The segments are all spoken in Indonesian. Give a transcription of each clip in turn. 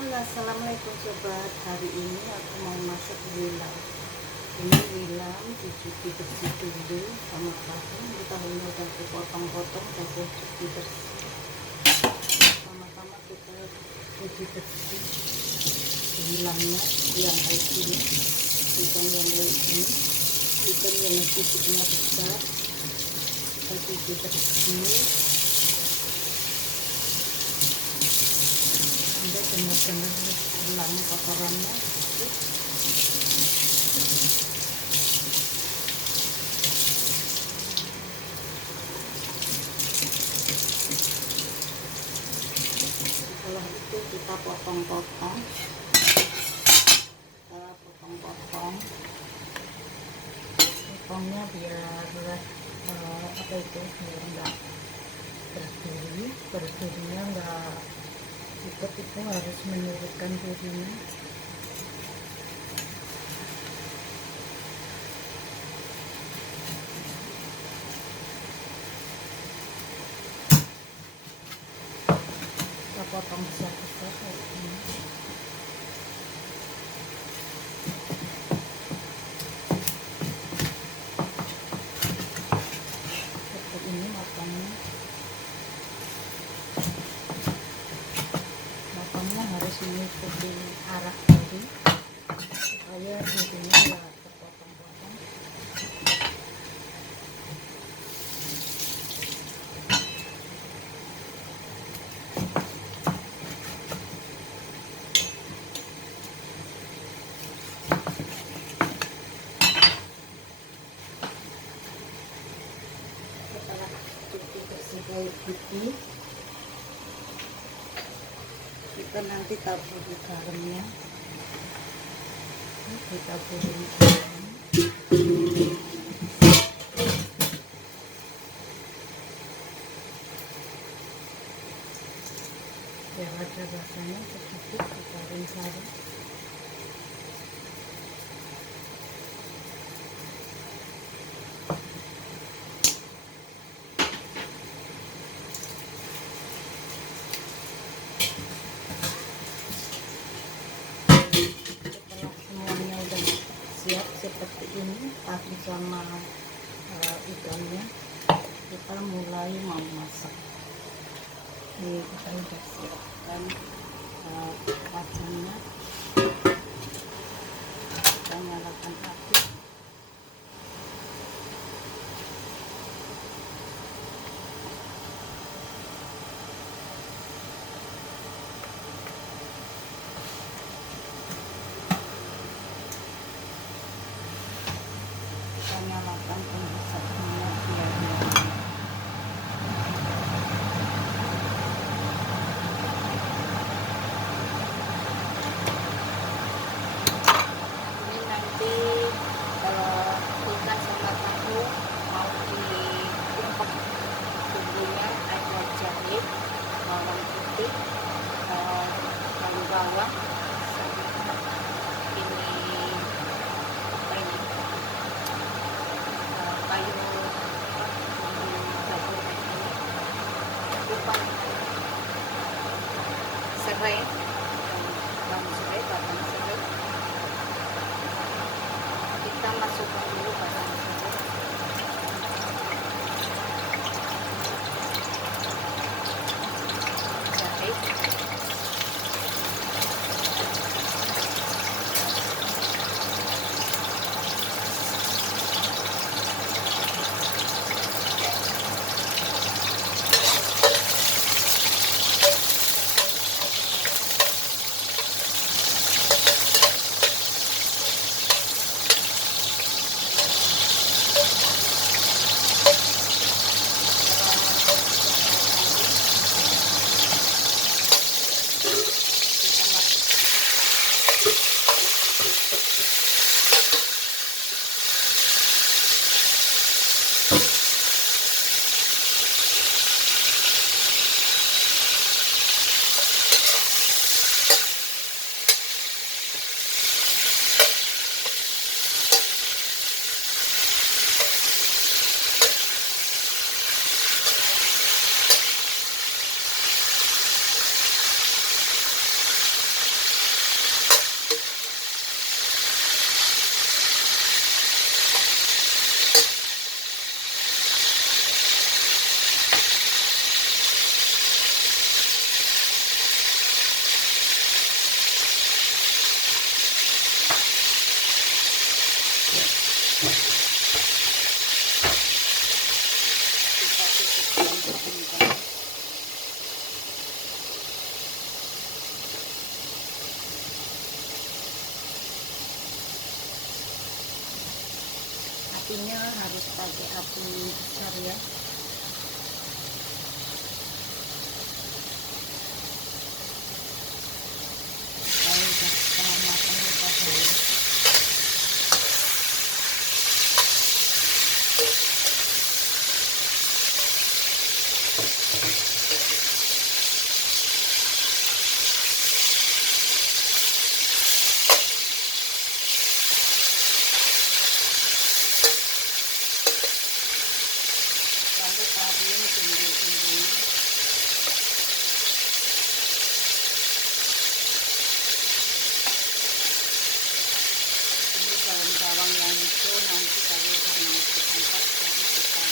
Halo, assalamualaikum sobat. Hari ini aku mau masak wilam. Ini wilam dicuci bersih dulu sama tahu. Tahunya udah aku potong-potong, udah aku cuci bersih. Pertama-tama kita cuci bersih wilamnya yang kayak gini, ikan yang kayak gini, ikan yang titiknya besar. Kita cuci bersih sampai benar-benar hilang kotorannya. Setelah itu kita potong-potong, potongnya biar apa itu biar enggak berdurinya enggak ikut, itu harus menyurutkan durinya. Kita potong besar-besar kayak gini. Seperti ini matangnya harus mengikuti arah duri supaya durinya ya terpotong-potong. Setelah cuci bersih kayak gini, kita nanti taburi garamnya. Kita taburi garam, biar ada rasanya sedikit, ditaruh garam. Semuanya udah siap seperti ini, tahu sama ikannya, kita mulai memasak. Ini kita udah siapkan wajannya, kita nyalakan api. Kita nyalakan pembesar minyak biar nyala. Ini nanti ikan sama tahu mau ditumpuk, bumbunya ada jahe, bawang putih, kayu bawang, sama ini apa ini, kayu dapur ini, lupa, serai, batang serai. Kita masukkan dulu batang serai, jahe, apinya harus pakai api besar ya. Kalau udah setengah matang kita balik. Lalu taruhin bumbu-bumbunya. Ini daun bawang yang itu nanti kalau udah mau diangkat baru kita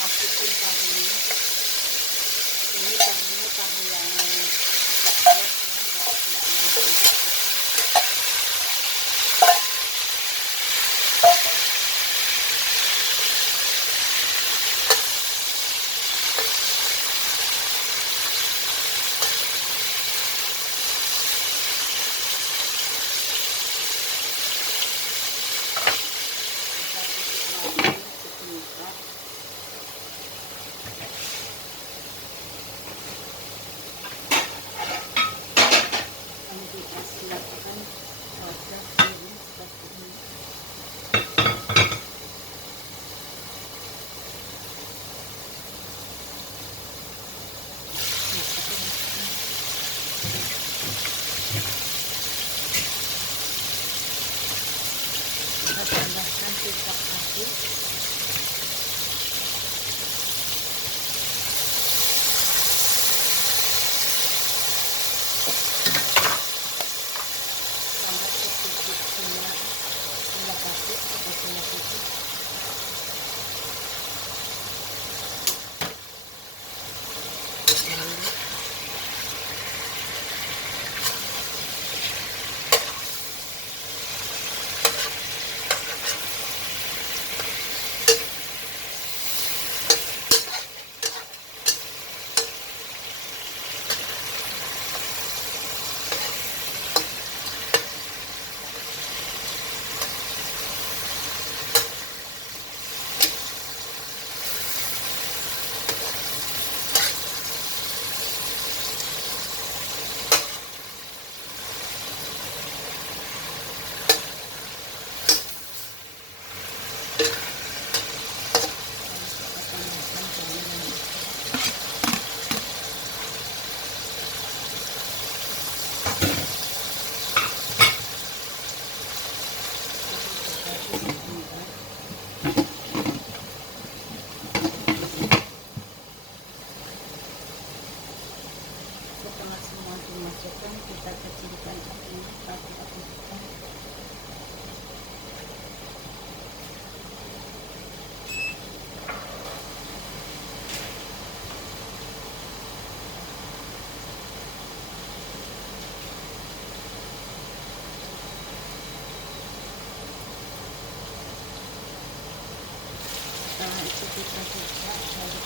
masukin tahunya. Ini tahunya tahu yang agak keras ya, enggak yang lembut. Nanti siapkan wadah piring seperti ini. Kita tambahkan kecap asin. Tambah sedikit gula pasir atau gula putih. Setelah semua dimasukkan, kita kecilkan apinya sampai api sedang. Setelah itu kita buka baru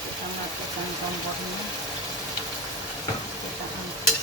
kita masukkan kompornya. Kita angkat.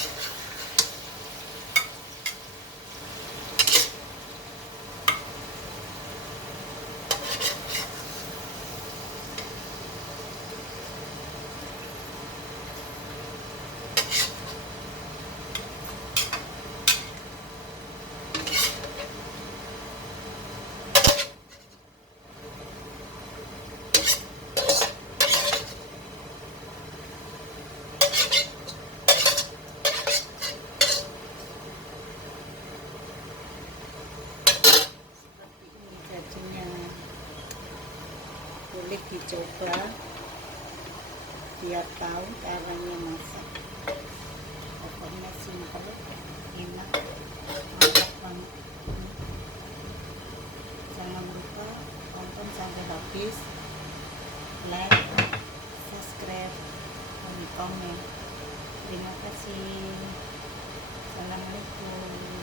Boleh dicoba biar tahu caranya masak. Pokoknya simpel, enak, mantap banget. habis, like, subscribe, dan komen. Terima kasih. Assalamualaikum.